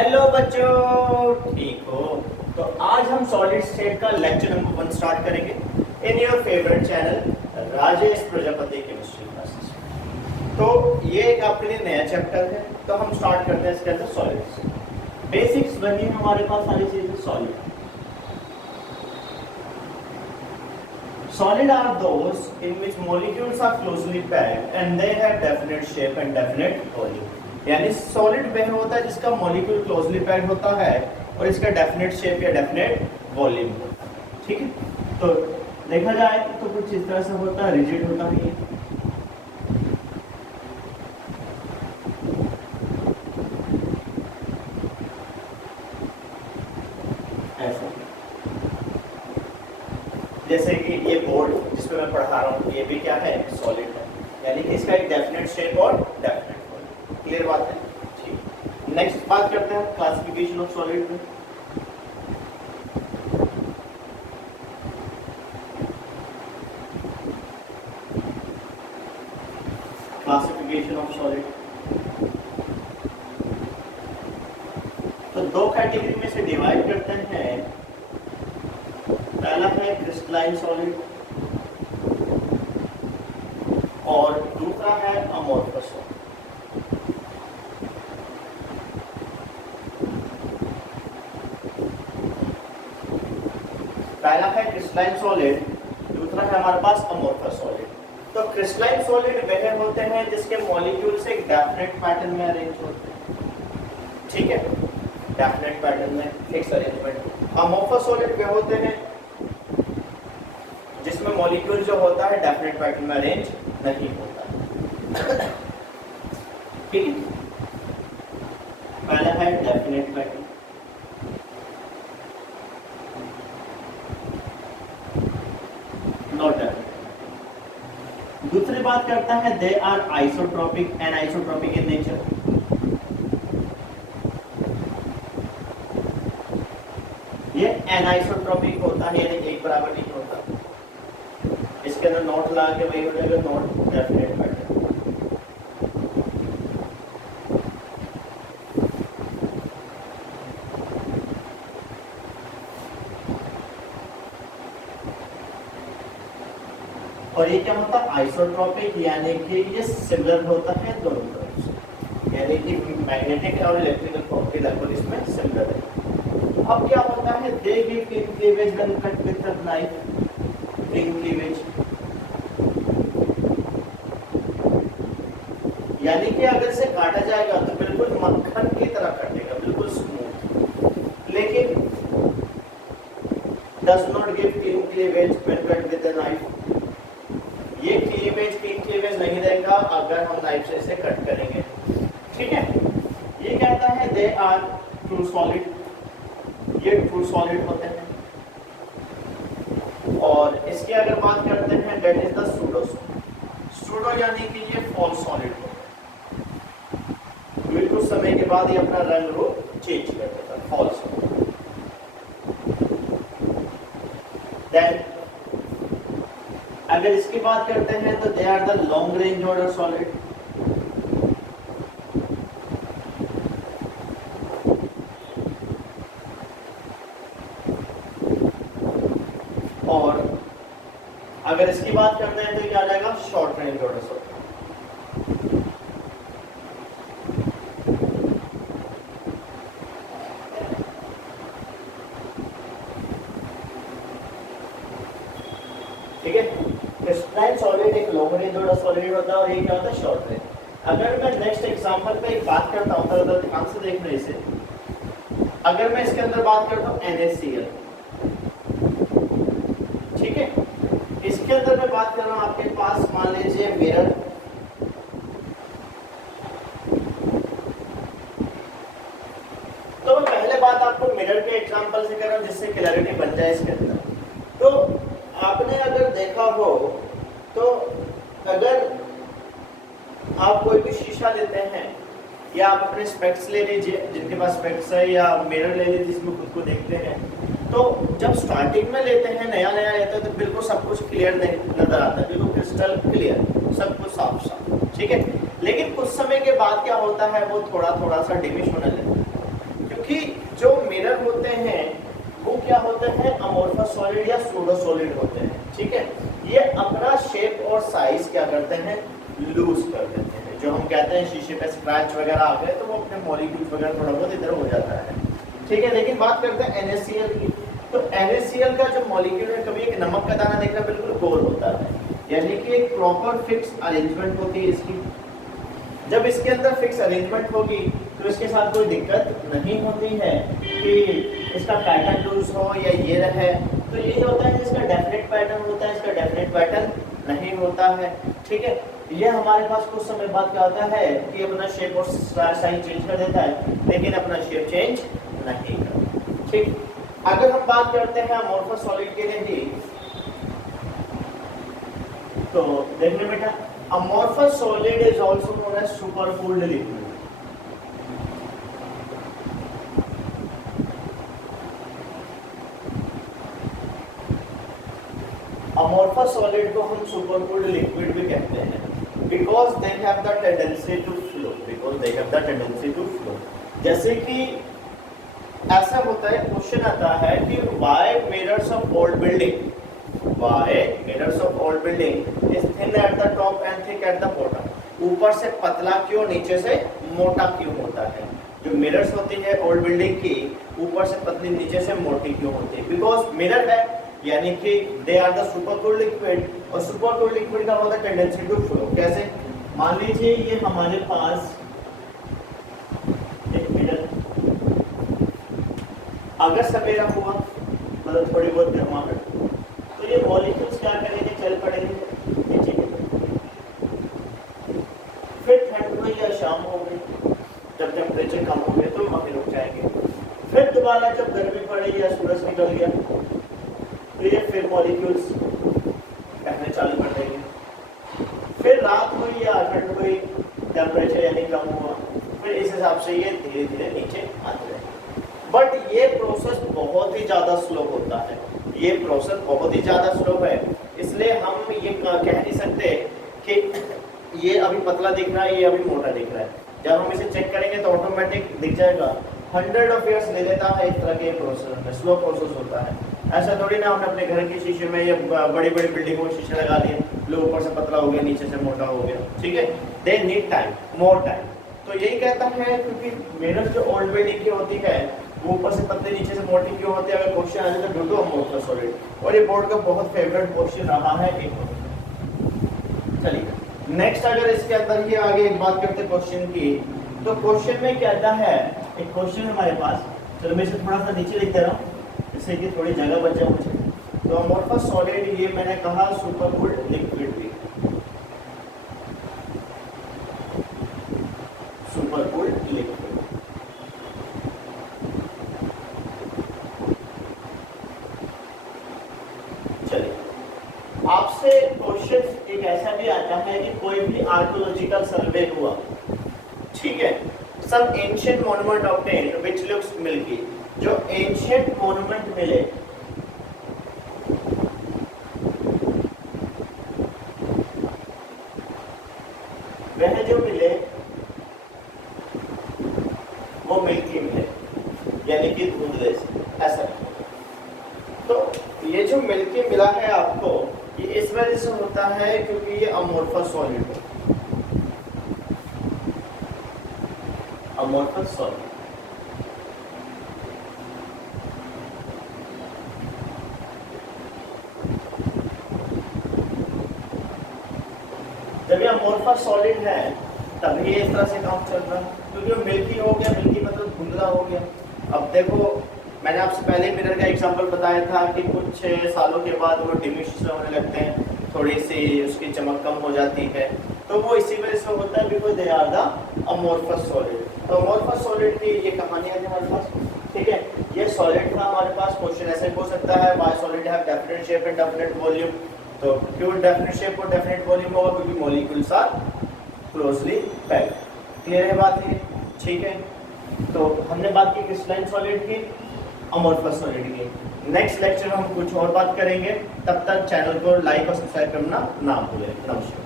Hello बच्चों, ठीक हो? तो आज हम सॉलिड स्टेट का लेक्चर नंबर 1 स्टार्ट करेंगे in your favourite channel Rajesh Prajapati chemistry classes. तो ये एक आपके लिए नया चैप्टर है, तो हम स्टार्ट करते हैं इसके अंदर सॉलिड्स। बेसिक्स बनी हमारे पास सारी चीजें solid. Solid are those in which molecules are closely packed and they have definite shape and definite volume. यानी सॉलिड वह होता है जिसका मॉलिक्यूल क्लोजली पैक्ड होता है और इसका डेफिनेट शेप या डेफिनेट वॉल्यूम होता है। ठीक है, तो देखा जाए तो कुछ इस तरह से होता है, रिजिड होता है ये। ऐसा जैसे कि ये बोर्ड जिसपे मैं पढ़ा रहा हूँ, ये भी क्या है? सॉलिड है, यानी कि इसका एक डेफिनेट शेप और डेफिनेट वॉल्यूम। क्लियर बात है? ठीक। नेक्स्ट बात करते हैं क्लासिफिकेशन ऑफ सॉलिड में। क्लासिफिकेशन ऑफ सॉलिड तो दो कैटेगरी में से डिवाइड करते हैं। पहला है क्रिस्टलाइन सॉलिड और दूसरा है अमोर्फस सॉलिड। पहला है क्रिस्टलाइन सॉलिड, दूसरा है हमारे पास अमोर्फस सॉलिड। तो क्रिस्टलाइन सॉलिड वह होते हैं जिसके मॉलिक्यूल्स एक डेफिनेट पैटर्न में अरेंज होते हैं। ठीक है, डेफिनेट पैटर्न में फिक्स अरेंजमेंट। अमोर्फस सॉलिड वह होते हैं जिसमें मॉलिक्यूल जो होता है डेफिनेट पैटर्न में अरेंज नहीं होता। ठीक है, पहला है डेफिनेट पैटर्न, नॉट डेफिनेट। दूसरी बात करता है they are isotropic and isotropic in nature. ये एनाइसोट्रोपिक होता है, यानी एक बराबर नहीं होता। इसके अंदर नॉट लगा के वही हो जाएगा नॉट डेफिनेट पैटर्न। और ये क्या होता है? आइसोट्रोपिक, यानी कि ये सिमिलर होता है दोनों तरफ से, यानी कि मैग्नेटिक और इलेक्ट्रिकल प्रॉपर्टी लगभग इसमें सिमिलर है। अब क्या होता है? They give clean cleavage when cut with the knife. Clean cleavage यानी कि अगर इसे काटा जाएगा तो बिल्कुल मक्खन की तरह कटेगा, बिल्कुल स्मूथ। लेकिन does not give clean cleavage when cut with a knife। ये क्लीवेज क्लीन क्लीवेज नहीं देगा अगर हम नाइफ से इसे कट करेंगे। ठीक है, ये कहता है दे आर ट्रू सॉलिड, ये ट्रू सॉलिड होते हैं। और इसकी अगर बात करते हैं that is the pseudo solid. Pseudo यानी कि ये फॉल्स सॉलिड होता है, कुछ समय के बाद ये अपना रंग रूप चेंज कर देता है, फॉल्स। देन अगर इसकी बात करते हैं तो they are the long range order solid. और अगर इसकी बात करते हैं तो क्या आ जाएगा? Short range order solid. ठीक है, क्रिस्टलाइन सॉलिड एक लॉन्ग रेंज ऑर्डर सॉलिड होता है और ये क्या होता है? Short range. अगर मैं नेक्स्ट एग्जांपल पे एक बात करता हूं तो ध्यान से देखना इसे। अगर मैं इसके अंदर बात करता हूं NaCl, ठीक है, इसके अंदर मैं बात कर रहा हूं आपके पास मान लीजिए मिरर। तो मैं पहले बात आपको मिरर के एग्जांपल से कर रहा हूं जिससे क्लैरिटी बन जाए इसके अंदर। तो आपने अगर देखा हो तो अगर आप कोई भी शीशा लेते हैं या आप अपने स्पेक्स ले लीजिए, जिनके पास स्पेक्स है, या मिरर ले लीजिए जिसमें खुद को देखते हैं, तो जब स्टार्टिंग में लेते हैं, नया नया लेते हैं, तो बिल्कुल सब कुछ क्लियर नजर आता है, बिल्कुल क्रिस्टल क्लियर, सब कुछ साफ साफ। ठीक है, लेकिन कुछ समय के बाद क्या होता है, वो थोड़ा थोड़ा सा डिमिश होने लगता है, कि जो मिरर होते हैं वो क्या होते हैं, अमोर्फस सॉलिड या सूडो सॉलिड होते हैं, ठीक है। ये अपना शेप और साइज क्या करते हैं, लूज कर देते हैं। जो हम कहते हैं शीशे पे स्क्रैच वगैरह आ गए तो वो अपने मॉलिक्यूल्स वगैरह थोड़ा बहुत इधर हो जाता है, ठीक है। लेकिन बात करते हैं NaCl की, तो NaCl का जो मॉलिक्यूल है, कभी एक नमक का दाना देखना बिल्कुल गोल होता है, यानी कि एक प्रॉपर फिक्स अरेंजमेंट होती है इसकी। जब इसके अंदर फिक्स अरेंजमेंट होगी तो इसके साथ कोई दिक्कत नहीं होती है कि इसका पैटर्न लूज हो या ये रहे, तो यही होता है कि इसका डेफिनेट पैटर्न होता है, इसका डेफिनेट पैटर्न नहीं होता है, ठीक है। ये हमारे पास कुछ समय बाद क्या होता है कि अपना शेप और साइज चेंज कर देता है, लेकिन अपना शेप चेंज नहीं करता, ठीक। अगर हम बात करते हैं अमोर्फस सॉलिड के लिए ही, तो देखिए बेटा, amorphous solid is also known as supercooled liquid. Amorphous solid को हम supercooled liquid भी कहते हैं, because they have the tendency to flow. Because they have the tendency to flow. जैसे कि ऐसा होता है, क्वेश्चन आता है कि why mirrors of old building, why mirrors of old building is thin at the top and thick at the bottom, ऊपर से पतला क्यों नीचे से मोटा क्यों होता है। जो मिरर्स होती है ओल्ड बिल्डिंग की, ऊपर से पतली नीचे से मोटी क्यों होती है, बिकॉज मिरर है, यानी कि they are the supercooled liquid, और सुपरकूल्ड लिक्विड का होता है टेंडेंसी टू फ्लो। कैसे, मान लीजिए ये हमारे पास एक मिरर, अगर सवेरा हुआ मतलब थोड़ी बहुत गर्माहट, तो ये मॉलिक्यूल्स क्या करेंगे, चल पड़ेंगे नीचे की तरफ। फिर ठंड हुई या शाम हो गई, जब टेम्परेचर कम हो गए तो वहीं रुक जाएंगे। फिर दोबारा जब गर्मी पड़ी या सूरज निकल गया तो ये फिर मॉलिक्यूल्स कहने चालू कर देंगे। फिर रात हुई या ठंड हुई, टेम्परेचर यानी कम हुआ, फिर इस हिसाब से ये धीरे धीरे नीचे आते रहेंगे। बट ये प्रोसेस बहुत ही ज़्यादा स्लो होता है, ये प्रोसेस बहुत ही ज़्यादा स्लो है, इसलिए हम ये कह नहीं सकते कि ये अभी पतला दिख रहा है, ये अभी मोटा दिख रहा है। जब हम इसे चेक करेंगे तो ऑटोमेटिक दिख जाएगा। 100 ऑफ ईयर्स ले लेता है इस तरह के प्रोसेस में, स्लो प्रोसेस होता है। ऐसा थोड़ी ना हमने अपने घर के शीशे में या बड़ी बड़ी बिल्डिंगों में शीशे लगा लिए, लो ऊपर से पतला हो गया नीचे से मोटा हो गया, ठीक है। They need time, more time. तो यही कहता है, क्योंकि मिरर जो ओल्ड बिल्डिंग की होती है वो ऊपर से पतले नीचे से मोटी क्यों होती है, अगर क्वेश्चन आ जाए तो ड्यू टू अमोर्फस सॉलिड। और ये बोर्ड का बहुत फेवरेट क्वेश्चन रहा है एक। चलिए नेक्स्ट, अगर इसके अंदर ही आगे एक बात करते क्वेश्चन की, तो क्वेश्चन में क्या आता है, एक क्वेश्चन हमारे पास, चलो मैं इसे थोड़ा सा नीचे लिख दे रहा हूँ जिससे कि थोड़ी जगह बचे मुझे। तो अमोर्फस सॉलिड, ये मैंने कहा सुपरकूल्ड लिक्विड भी, सुपरकूल्ड लिक्विड। आपसे क्वेश्चन एक ऐसा भी आता है कि कोई भी आर्कियोलॉजिकल सर्वे हुआ, ठीक है, some ancient monument obtained which looks milky, जो एंशिएंट मॉन्यूमेंट मिले वह जो मिले वो मिल्की मिले, यानी कि दूध जैसे ऐसा। तो ये जो मिल्की मिला है आपको, ये इस वजह से होता है क्योंकि ये अमोर्फस सॉलिड है, अमोर्फस सॉलिड। जब ये अमोर्फस सॉलिड है तभी इस तरह से काम चल रहा है, क्योंकि वो मिल्की हो गया, मिल्की मतलब धुंधला हो गया। अब देखो, मैंने आपसे पहले मिरर का एग्जांपल बताया था कि कुछ सालों के बाद वो डिमिश होने लगते हैं, थोड़ी सी उसकी चमक कम हो जाती है, तो वो इसी वजह से होता है, because they are the amorphous solid. तो अमोर्फस सॉलिड की ये कहानियां थी हमारे पास, ठीक है। ये सॉलिड था हमारे पास, क्वेश्चन ऐसे हो सकता है, why solid have definite shape and definite volume. तो क्यों डेफिनेट शेप और डेफिनेट वॉल्यूम होगा, क्योंकि molecules are closely packed. Clear है बात ये, ठीक है। तो हमने बात की क्रिस्टलाइन सॉलिड की, अमोर्फस सॉलिड की। नेक्स्ट लेक्चर में हम कुछ और बात करेंगे, तब तक चैनल को लाइक और सब्सक्राइब करना ना भूलें। नमस्कार।